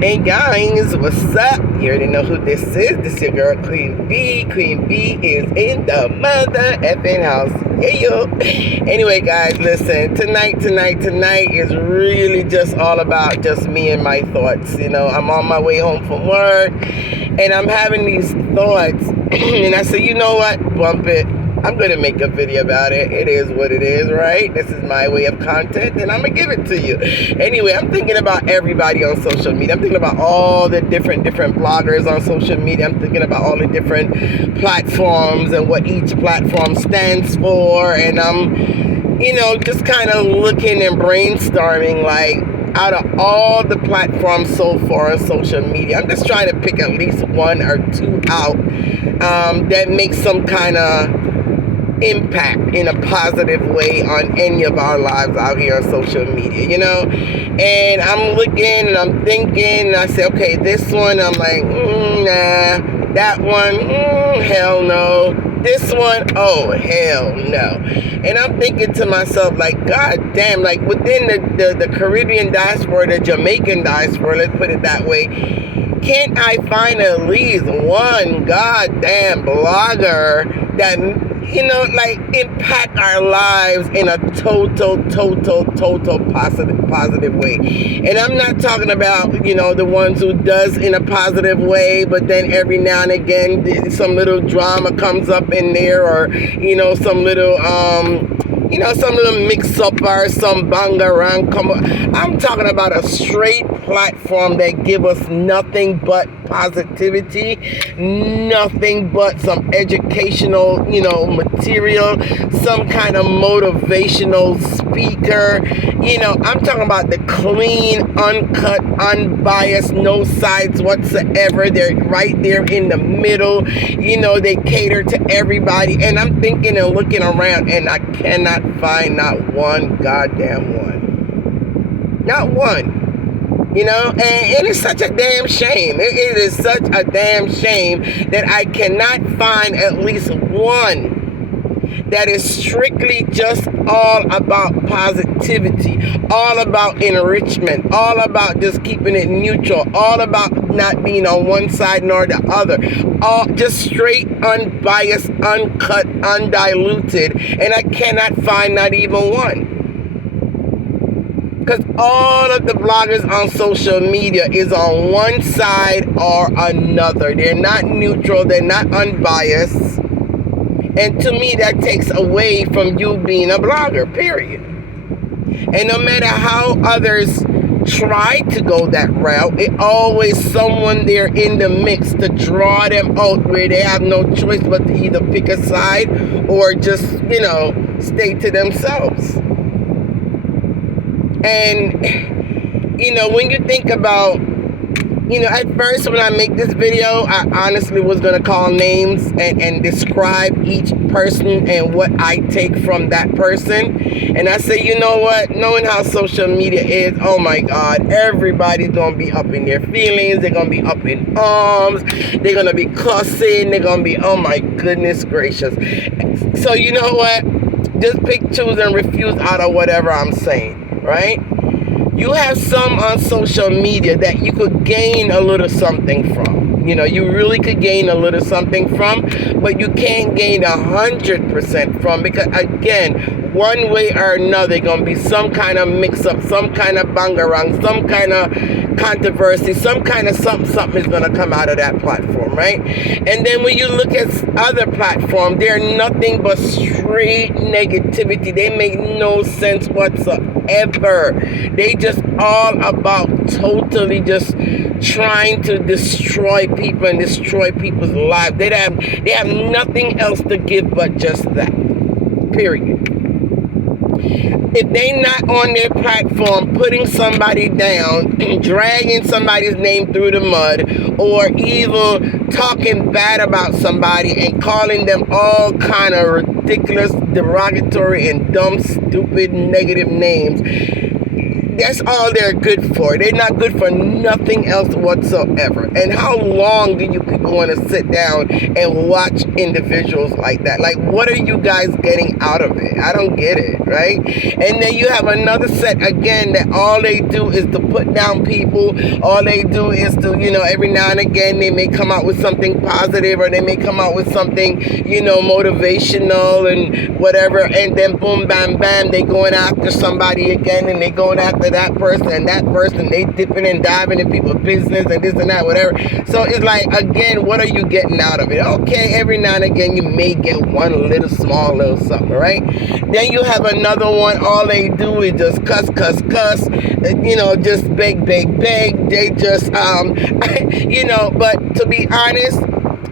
Hey guys, what's up? You already know who this is. This is your girl Queen B. Queen B is in the mother effing house. Hey yo. Anyway guys, listen, tonight is really just all about just me and my thoughts. You know, I'm on my way home from work and I'm having these thoughts and I say, you know what? Bump it. I'm going to make a video about it. It is what it is, right? This is my way of content, and I'm going to give it to you. Anyway, I'm thinking about everybody on social media. I'm thinking about all the different bloggers on social media. I'm thinking about all the different platforms and what each platform stands for. And I'm, just kind of looking and brainstorming, like, out of all the platforms so far on social media, I'm just trying to pick at least one or two out that makes some kind of impact in a positive way on any of our lives out here on social media, and I'm looking and I'm thinking and I say, okay, this one I'm like, nah, that one, hell no, this one, oh hell no. And I'm thinking to myself, like, god damn, like within the Caribbean diaspora, the Jamaican diaspora, let's put it that way, can't I find at least one goddamn blogger that impact our lives in a total positive way? And I'm not talking about, the ones who does in a positive way, but then every now and again, some little drama comes up in there, or, some little, some little mix-up or some bangarang come up. I'm talking about a straight platform that give us nothing but positivity, nothing but some educational, material, some kind of motivational speaker. I'm talking about the clean, uncut, unbiased, no sides whatsoever. They're right there in the middle. They cater to everybody. And I'm thinking and looking around, and I cannot find not one goddamn one. Not one. And it's such a damn shame. It is such a damn shame that I cannot find at least one that is strictly just all about positivity, all about enrichment, all about just keeping it neutral, all about not being on one side nor the other, all just straight, unbiased, uncut, undiluted, and I cannot find not even one. Because all of the bloggers on social media is on one side or another. They're not neutral, they're not unbiased. And to me, that takes away from you being a blogger, period. And no matter how others try to go that route, it always someone there in the mix to draw them out where they have no choice but to either pick a side or just, stay to themselves. And, when you think about, at first when I make this video, I honestly was going to call names and describe each person and what I take from that person. And I say, you know what? Knowing how social media is, oh my God, everybody's going to be up in their feelings. They're going to be up in arms. They're going to be cussing. They're going to be, oh my goodness gracious. So you know what? Just pick, choose, and refuse out of whatever I'm saying. Right? You have some on social media that you could gain a little something from. You really could gain a little something from, but you can't gain 100% from, because again, one way or another, going to be some kind of mix-up, some kind of bangarang, some kind of controversy, some kind of something is going to come out of that platform, right? And then when you look at other platforms, they're nothing but straight negativity. They make no sense whatsoever. They just all about totally just trying to destroy people and destroy people's lives. They have nothing else to give but just that. Period. If they not on their platform putting somebody down, dragging somebody's name through the mud, or even talking bad about somebody and calling them all kind of ridiculous, derogatory, and dumb, stupid, negative names, that's all they're good for. They're not good for nothing else whatsoever. And how long do you people want to sit down and watch individuals like that? Like, what are you guys getting out of it? I don't get it, right? And then you have another set again that all they do is to put down people. All they do is to, every now and again they may come out with something positive, or they may come out with something, motivational and whatever, and then boom, bam, bam, they going after somebody again, and they going after that person, and that person, they dipping and diving in people's business and this and that, whatever. So it's like, again, what are you getting out of it? Okay, every now and again you may get one small little something, right? Then you have another one, all they do is just cuss, just beg. They just, but to be honest,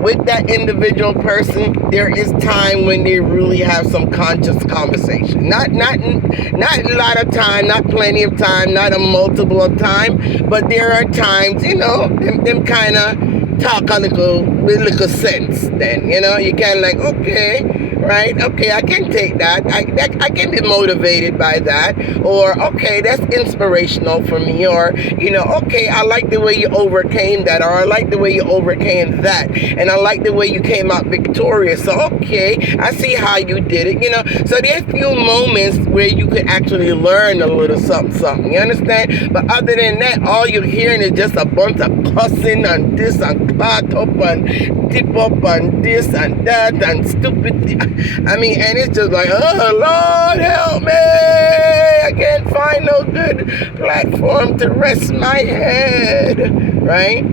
with that individual person, there is time when they really have some conscious conversation. Not a lot of time, not plenty of time, not a multiple of time, but there are times, them kind of talk with little sense. Then, you can like, okay, right? Okay, I can take that. I can be motivated by that. Or, okay, that's inspirational for me. Or, okay, I like the way you overcame that. Or I like the way you overcame that. And I like the way you came out victorious. So, okay, I see how you did it, So there's few moments where you could actually learn a little something. You understand? But other than that, all you're hearing is just a bunch of cussing and this and clot up and dip up and this and that and stupid. And it's just like, oh, Lord, help me. I can't find no good platform to rest my head, right?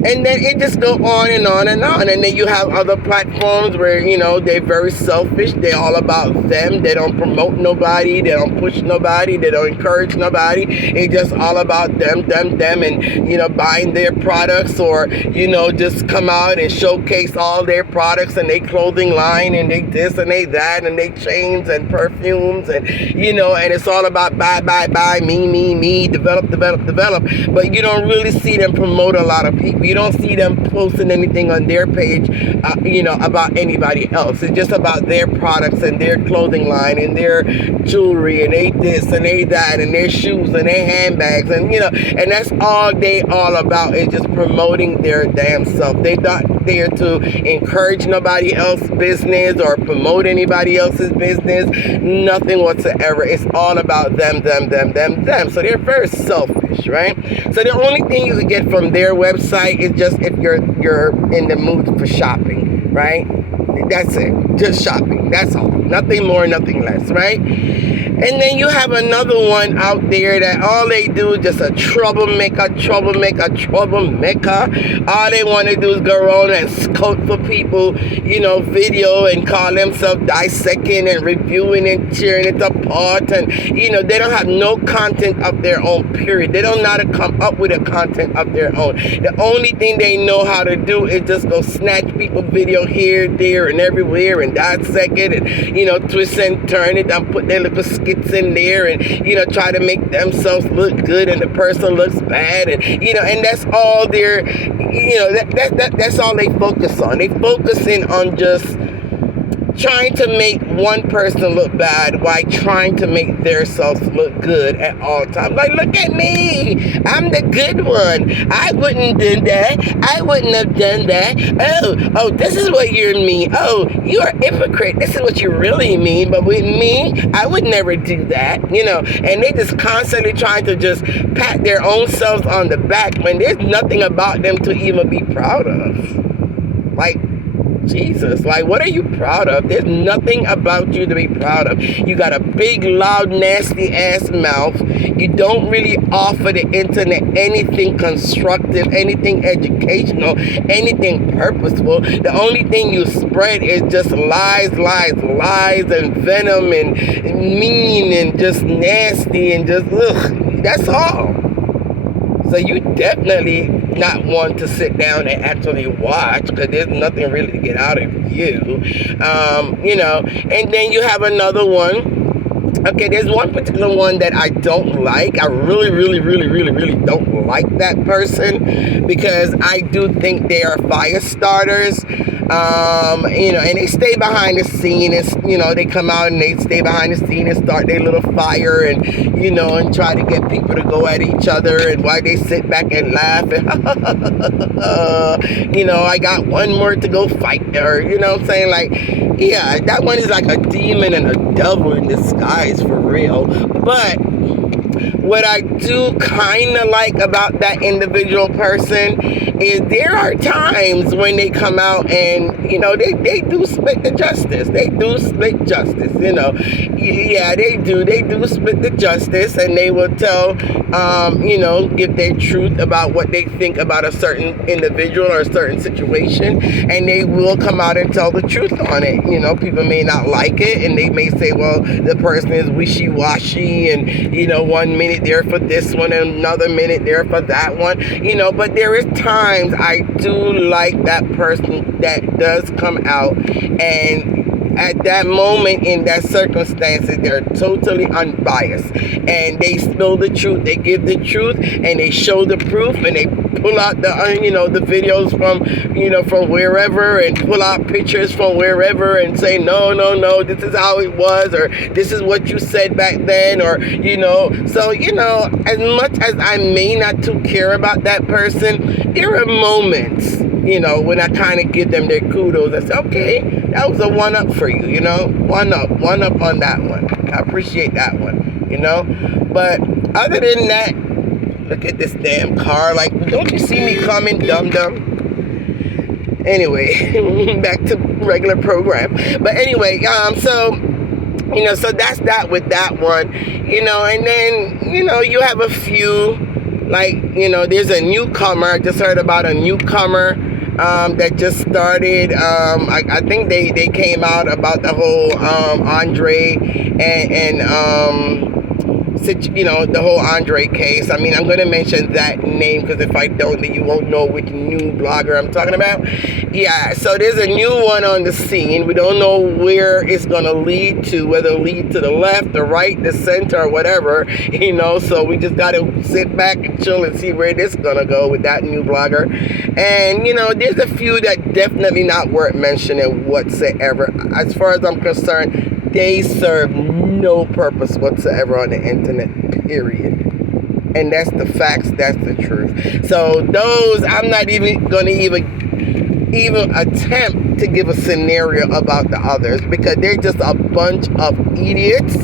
And then it just go on and on and on. And then you have other platforms where, they're very selfish. They're all about them. They don't promote nobody. They don't push nobody. They don't encourage nobody. It's just all about them, and, buying their products, or, just come out and showcase all their products and their clothing line and they this and they that and they chains and perfumes and, and it's all about buy, me, develop. But you don't really see them promote a lot of people. You don't see them posting anything on their page, about anybody else. It's just about their products and their clothing line and their jewelry and they this and they that and their shoes and their handbags and, and that's all they all about, is just promoting their damn self. They're not there to encourage nobody else's business or promote anybody else's business. Nothing whatsoever. It's all about them. So they're very selfish, right? So the only thing you can get from their website is just if you're in the mood for shopping, right? That's it. Just shopping. That's all. Nothing more, nothing less, right? And then you have another one out there that all they do is just a troublemaker. All they want to do is go around and scout for people, video and call themselves dissecting and reviewing and tearing it apart. And, they don't have no content of their own, period. They don't know how to come up with a content of their own. The only thing they know how to do is just go snatch people video here, there, and everywhere and dissect it and, twist and turn it and put their little skits in there and, try to make themselves look good and the person looks bad and, and that's all they're, that's all they focus on. They focusing on just trying to make one person look bad while trying to make themselves look good at all times. Like, look at me. I'm the good one. I wouldn't do that. I wouldn't have done that. Oh, this is what you mean. Oh, you're a hypocrite. This is what you really mean. But with me, I would never do that. And they just constantly trying to just pat their own selves on the back when there's nothing about them to even be proud of. Like, Jesus, like, what are you proud of? There's nothing about you to be proud of. You got a big, loud, nasty ass mouth. You don't really offer the internet anything constructive, anything educational, anything purposeful. The only thing you spread is just lies and venom and mean and just nasty and just ugh. That's all. So you definitely not one to sit down and actually watch, because there's nothing really to get out of you, and then you have another one Okay, there's one particular one that I don't like. I really don't like that person because I do think they are fire starters. And they stay behind the scene. They come out and they stay behind the scene and start their little fire and try to get people to go at each other, and why they sit back and laugh and I got one more to go fight her. You know what I'm saying? Like, yeah, that one is like a demon and a devil in disguise for real. But what I do kind of like about that individual person is there are times when they come out and, they do split the justice. They do split justice, Yeah, they do. They do split the justice, and they will tell, give their truth about what they think about a certain individual or a certain situation, and they will come out and tell the truth on it. People may not like it, and they may say, well, the person is wishy-washy, and, 1 minute they're for this one, and another minute they're for that one, but there is times I do like that person that does come out, and at that moment in that circumstances, they're totally unbiased, and they spill the truth, they give the truth, and they show the proof, and they pull out the the videos from wherever, and pull out pictures from wherever, and say no, this is how it was, or this is what you said back then, or so as much as I may not too care about that person, there are moments when I kind of give them their kudos. I say, okay, that was a one up for you, one up on that one. I appreciate that one, but other than that, look at this damn car. Like, don't you see me coming, dum-dum? Anyway, back to regular program. But anyway, so that's that with that one. And then, you have a few, like, there's a newcomer. I just heard about a newcomer that just started. I think they came out about the whole Andre and the whole Andre case. I mean, I'm going to mention that name because if I don't, then you won't know which new blogger I'm talking about. Yeah, so there's a new one on the scene. We don't know where it's going to lead to, whether it'll lead to the left, the right, the center, or whatever, so we just got to sit back and chill and see where this is going to go with that new blogger. And, there's a few that definitely not worth mentioning whatsoever. As far as I'm concerned, they serve no purpose whatsoever on the internet, period. And that's the facts, that's the truth. So those, I'm not even going to even attempt to give a scenario about the others, because they're just a bunch of idiots.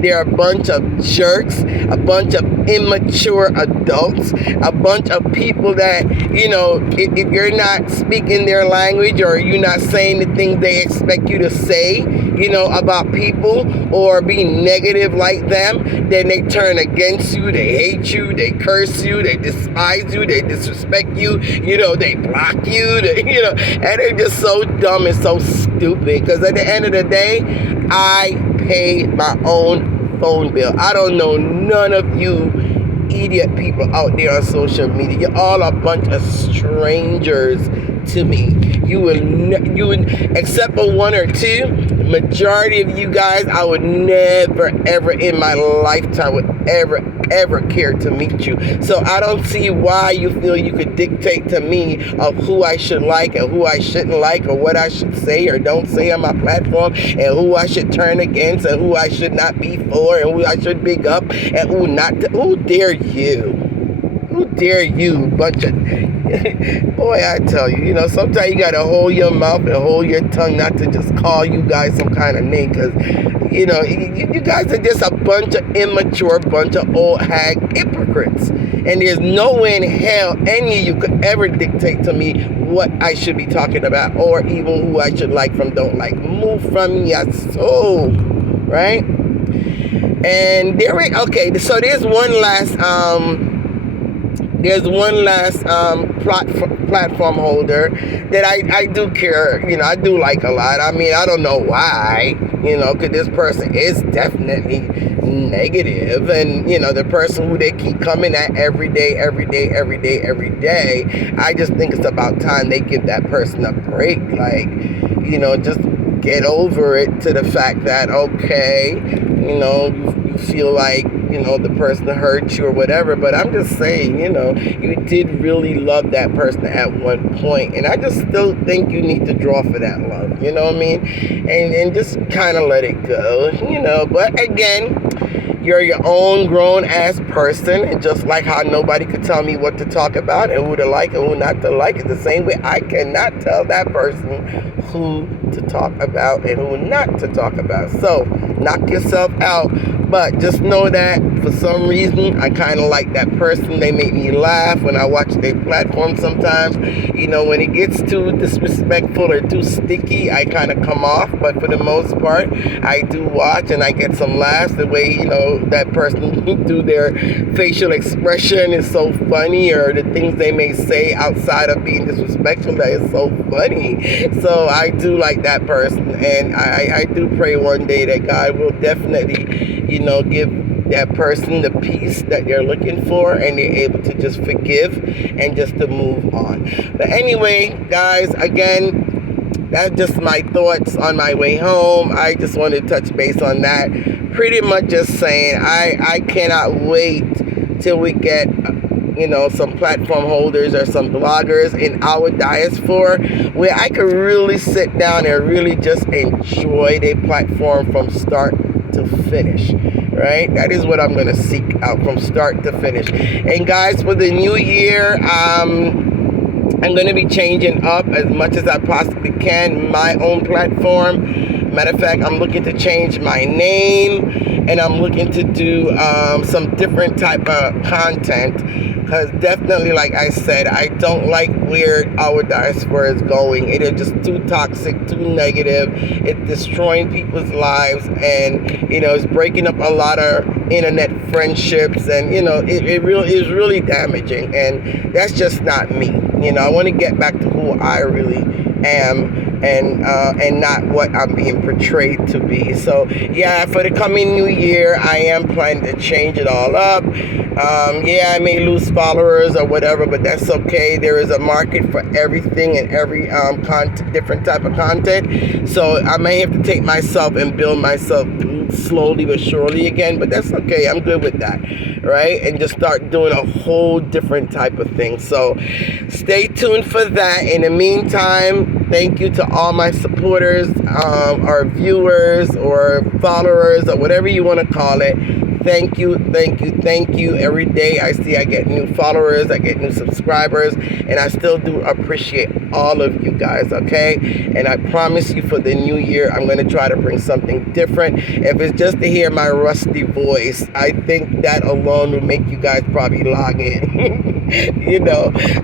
They're a bunch of jerks, a bunch of immature adults, a bunch of people that, if you're not speaking their language, or you're not saying the things they expect you to say, about people, or be negative like them, then they turn against you, they hate you, they curse you, they despise you, they disrespect you, they block you, and they're just so dumb and so stupid, because at the end of the day, I pay my own phone bill. I don't know none of you idiot people out there on social media. You're all a bunch of strangers to me. You would, except for one or two, majority of you guys, I would never, ever in my lifetime would ever care to meet you. So I don't see why you feel you could dictate to me of who I should like and who I shouldn't like, or what I should say or don't say on my platform, and who I should turn against, and who I should not be for, and who I should big up, and who not. Who dare you? Who dare you, bunch of... Boy, I tell you, sometimes you gotta hold your mouth and hold your tongue not to just call you guys some kind of name, because, you guys are just a bunch of immature, bunch of old hag hypocrites. And there's no way in hell any of you could ever dictate to me what I should be talking about, or even who I should like from don't like. Move from your soul, right? And so there's one last platform holder that I do care, I do like a lot. I mean, I don't know why, because this person is definitely negative, and the person who they keep coming at every day, I just think it's about time they give that person a break. Like, just get over it to the fact that, okay, you feel like, the person hurt you or whatever. But I'm just saying, you did really love that person at one point. And I just still think you need to draw for that love. You know what I mean? And just kind of let it go, But again, you're your own grown-ass person, and just like how nobody could tell me what to talk about and who to like and who not to like, it's the same way I cannot tell that person who to talk about and who not to talk about. So, knock yourself out, but just know that for some reason, I kind of like that person. They make me laugh when I watch their platform sometimes. When it gets too disrespectful or too sticky, I kind of come off, but for the most part, I do watch and I get some laughs. The way, that person do their facial expression is so funny, or the things they may say outside of being disrespectful, that is so funny. So I do like that person, and I do pray one day that God will definitely, give that person the peace that they're looking for, and they're able to just forgive and just to move on. But anyway, guys, again, that's just my thoughts on my way home. I just wanted to touch base on that. Pretty much just saying, I cannot wait till we get, some platform holders or some bloggers in our diaspora where I could really sit down and really just enjoy their platform from start to finish. Right? That is what I'm going to seek out from start to finish. And guys, for the new year, I'm going to be changing up as much as I possibly can my own platform. Matter of fact, I'm looking to change my name, and I'm looking to do some different type of content. Because definitely, like I said, I don't like where our diaspora is going. It is just too toxic, too negative. It's destroying people's lives, and it's breaking up a lot of internet friendships, and it really is really damaging. And that's just not me. I want to get back to who I really am, and not what I'm being portrayed to be. So yeah, for the coming new year, I am planning to change it all up. Yeah, I may lose followers or whatever, but that's okay. There is a market for everything and every different type of content. So I may have to take myself and build myself slowly but surely again, but that's okay. I'm good with that, right? And just start doing a whole different type of thing. So stay tuned for that. In the meantime, thank you to all my supporters, or viewers or followers or whatever you want to call it. Thank you. Every day I get new followers, I get new subscribers, and I still do appreciate all of you guys, okay? And I promise you, for the new year, I'm going to try to bring something different. If it's just to hear my rusty voice, I think that alone will make you guys probably log in.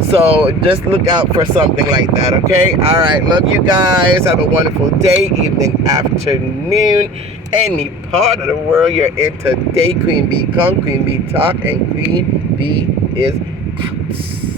So just look out for something like that, okay? All right, love you guys. Have a wonderful day, evening, afternoon, any part of the world you're in today. Queen Bee come, Queen Bee talk, and Queen Bee is out.